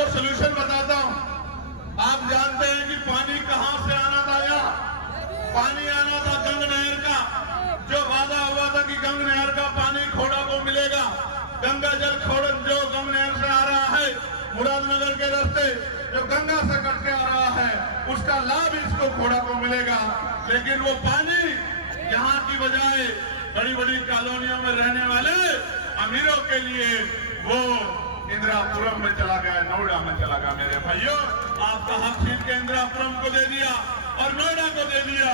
आपको सलूशन बताता हूं। आप जानते हैं कि पानी कहां से आना था? पानी आना था गंग नहर का। जो वादा हुआ था कि गंग नहर का पानी खोड़ा को मिलेगा, गंगा जल खोड़ा जो गंग नहर से आ रहा है मुरादनगर के रास्ते, जो गंगा से कट के आ रहा है, उसका लाभ इसको खोड़ा को मिलेगा। लेकिन वो पानी यहाँ की बजाय बड़ी बड़ी कॉलोनियों में रहने वाले अमीरों के लिए वो इंदिरापुरम में चला गया, नोएडा में चला गया। मेरे भाइयों, आपका हक छीन के इंदिरापुरम को दे दिया और नोएडा को दे दिया।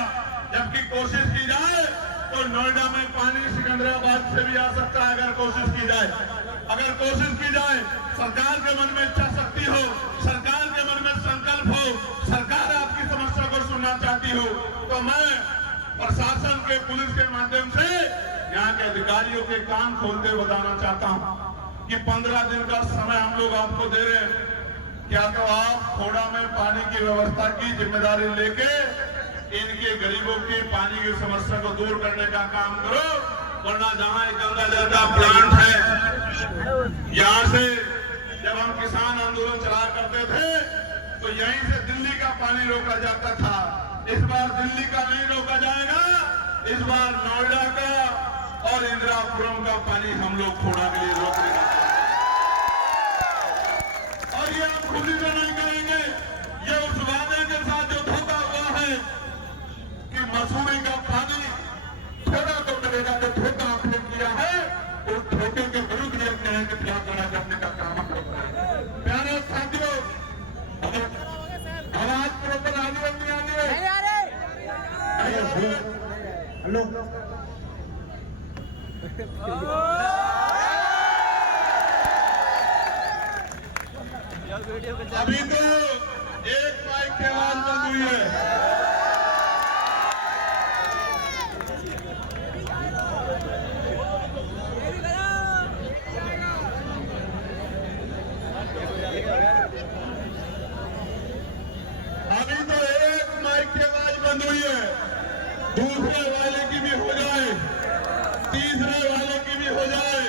जबकि कोशिश की जाए तो नोएडा में पानी सिकंदराबाद से भी आ सकता है, अगर कोशिश की जाए। अगर कोशिश की जाए, सरकार के मन में इच्छा शक्ति हो, सरकार के मन में संकल्प हो, सरकार आपकी समस्या को सुनना चाहती हो, तो मैं प्रशासन के, पुलिस के माध्यम से यहाँ के अधिकारियों के कान खोलते बताना चाहता हूँ कि 15 दिन का समय हम लोग आपको दे रहे हैं। क्या तो आप खोड़ा में पानी की व्यवस्था की जिम्मेदारी लेके इनके गरीबों की पानी की समस्या को दूर करने का काम करो, वरना जहां गंगा जल का प्लांट है, यहाँ से जब हम किसान आंदोलन चला करते थे तो यहीं से दिल्ली का पानी रोका जाता था। इस बार दिल्ली का नहीं रोका जाएगा, इस बार नोएडा का और इंदिरापुरम का पानी हम लोग खोड़ा के लिए रोक देंगे। और ये हम खुद ही से नहीं करेंगे, ये उस वादे के साथ जो धोखा हुआ है कि मसूरी का पानी खोड़ा को मिलेगा, जो धोखा आपने किया है, उस धोखे के विरुद्ध ये कहें कि क्या करा करने का काम हम लोग करें। प्यारे साथियों, आवाज प्रॉपर आ रही है, नहीं आ रही है? हेलो, अभी तो एक माइक की आवाज बंद हुई है। अभी तो एक माइक की आवाज बंद हुई है, दूसरे वाले की भी हो जाए, तीसरे वाले की भी हो जाए।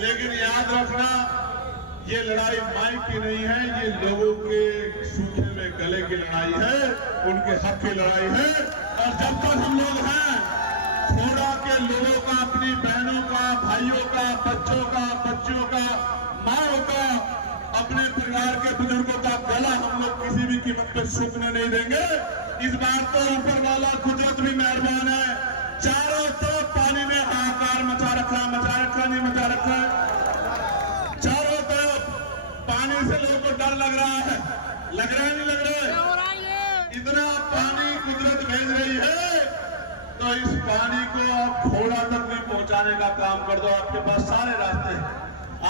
लेकिन याद रखना, ये लड़ाई माइक की नहीं है, ये लोगों के सूखे में गले की लड़ाई है, उनके हक की लड़ाई है। और जब तक हम लोग हैं, खोड़ा के लोगों का, अपनी बहनों का, भाइयों का, बच्चों का, बच्चियों का, माओ का, अपने परिवार के बुजुर्गों का गला हम लोग किसी भी कीमत पर सूखने नहीं देंगे। इस बार तो ऊपर वाला कुदरत भी मेहरबान है, चारों तरफ पानी में हाहाकार मचा रखा, नहीं मचा रखा है। चारों तरफ पानी से लोगों को डर लग रहा है, लग रहा है नहीं लग रहा है? इतना पानी कुदरत भेज रही है, तो इस पानी को आप खोड़ा तक भी पहुंचाने का काम कर दो। आपके पास सारे रास्ते हैं,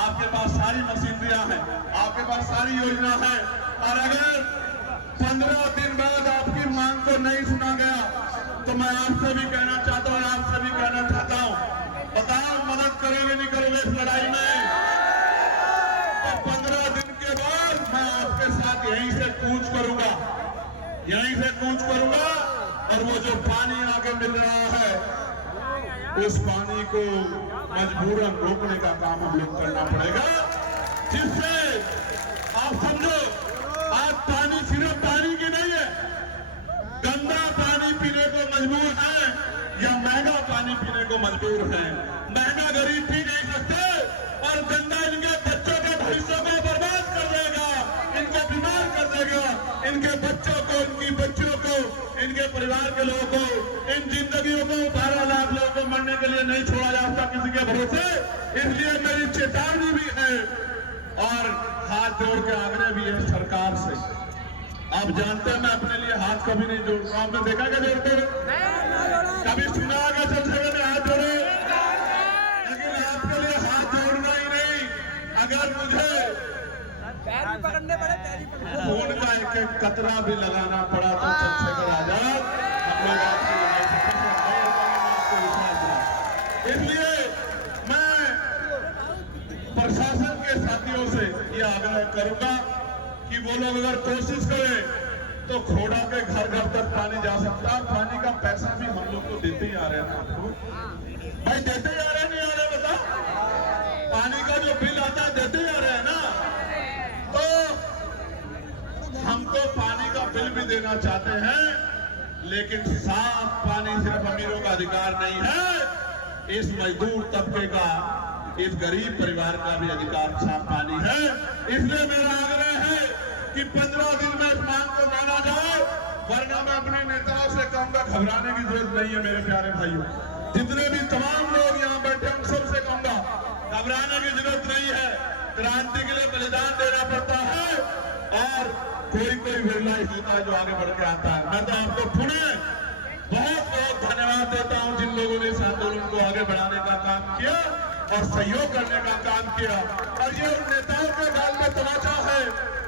आपके पास सारी मशीनरियां हैं, आपके पास सारी योजना है। और अगर 15 दिन बाद आपकी मांग को नहीं सुना गया, तो मैं आपसे भी कहना चाहता हूं, आपसे भी कहना चाहता हूं, बताओ मदद करोगे नहीं करोगे इस लड़ाई में? तो 15 दिन के बाद मैं आपके साथ यहीं से कूच करूंगा, यहीं से कूच करूंगा। और वो जो पानी आगे मिल रहा है, उस पानी को मजबूरन रोकने का काम हम लोग करना पड़ेगा, जिससे आप समझो, आज पानी सिर्फ पानी की नहीं है, गंदा पानी पीने को मजबूर है या महंगा पानी पीने को मजबूर है। महंगा गरीब पी नहीं सकते और गंदा इनके बच्चों के भविष्य को बर्बाद कर देगा, इनको बीमार कर देगा, इनके बच्चों को, इनकी बच्चियों को, इनके परिवार के लोगों को, इन जिंदगियों को 12 लाख लोगों को मरने के लिए नहीं छोड़ा जा सकता किसी के भरोसे। इसलिए मेरी चेतावनी भी है और हाथ जोड़ के आग्रह भी है सरकार से। आप जानते हैं मैं अपने लिए हाथ कभी नहीं जोड़ता, आपने देखा क्या जोड़ते हुए? कभी सुना होगा चंद्रशेखर ने हाथ जोड़े? लेकिन आपके लिए हाथ जोड़ना ही नहीं, अगर मुझे खून का एक एक कतरा भी लगाना पड़ा तो चंद्रशेखर आजाद हम लोग आपसे लड़ाई सकते। इसलिए मैं प्रशासन के साथियों से ये आग्रह करूंगा कि वो लोग अगर कोशिश करें तो खोड़ा के घर घर तक पानी जा सकता है। पानी का पैसा भी हम लोग को देते ही आ रहे हैं ना भाई, देते ही आ रहे हैं, नहीं आ रहे? बता, पानी का जो बिल आता है देते ही आ रहे हैं ना। तो देना चाहते हैं, लेकिन साफ पानी सिर्फ अमीरों का अधिकार नहीं है, इस मजदूर तबके का, इस गरीब परिवार का भी अधिकार साफ पानी है। इसलिए मेरा आग्रह है कि 15 दिन में इस मांग को माना जाए, वरना मैं अपने नेताओं से कहूंगा घबराने की जरूरत नहीं है। मेरे प्यारे भाइयों, जितने भी तमाम लोग यहाँ बैठे हैं, सबसे कहूंगा घबराने की जरूरत नहीं है। क्रांति के लिए बलिदान देना पड़ता है और कोई विरला ही होता है जो आगे बढ़ के आता है। मैं तो आपको पुनः बहुत बहुत धन्यवाद देता हूं जिन लोगों ने इस आंदोलन को आगे बढ़ाने का काम किया और सहयोग करने का काम किया। और ये उन नेताओं के गाल में तमाचा है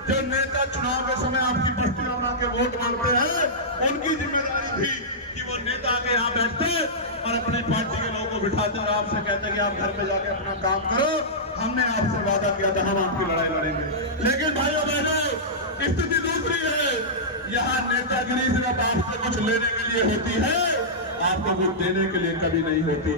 जो नेता चुनाव के समय आपकी बस्तियों में आके वोट मांगते हैं। उनकी जिम्मेदारी थी कि वो नेता के यहाँ बैठते और अपनी पार्टी के लोगों को बिठाते और आपसे कहते कि आप घर पे जाके अपना काम करो, हमने आपसे वादा किया था हम आपकी लड़ाई लड़ेंगे। लेकिन भाइयों बहनों, स्थिति दूसरी है। यहाँ नेतागिरी सिर्फ आपसे कुछ लेने के लिए होती है, आपको कुछ देने के लिए कभी नहीं होती।